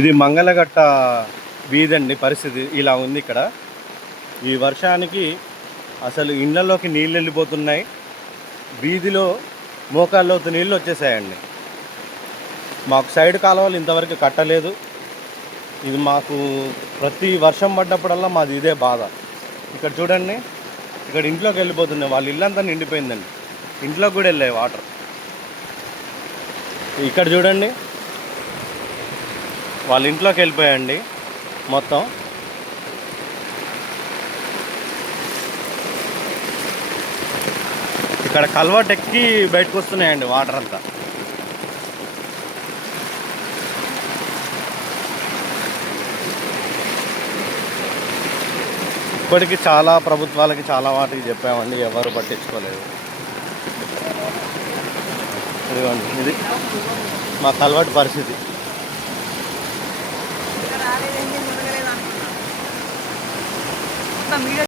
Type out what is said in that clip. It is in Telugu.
ఇది మంగళగట్ట వీధండి పరిస్థితి ఇలా ఉంది ఇక్కడ. ఈ వర్షానికి అసలు ఇళ్ళలోకి నీళ్ళు వెళ్ళిపోతున్నాయి. వీధిలో మోకాల్లోతు నీళ్ళు వచ్చేసాయండి. మాకు సైడ్ కాలువలు ఇంతవరకు కట్టలేదు. ఇది మాకు ప్రతి వర్షం పడ్డప్పుడల్లా మాది ఇదే బాధ. ఇక్కడ చూడండి ఇక్కడ ఇంట్లోకి వెళ్ళిపోతున్నాయి. వాళ్ళ ఇల్లంతా నిండిపోయిందండి. ఇంట్లోకి కూడా వెళ్ళాయి వాటర్. ఇక్కడ చూడండి వాళ్ళ ఇంట్లోకి వెళ్ళిపోయాయండి మొత్తం. ఇక్కడ కల్వర్ట్ ఎక్కి బయటకు వస్తున్నాయండి వాటర్ అంతా. ఇప్పటికి చాలా ప్రభుత్వాలకి చాలా వాటికి చెప్పామండి ఎవరు పట్టించుకోలేదు. ఇదిగోండి ఇది మా కల్వర్ట్ పరిస్థితి. también.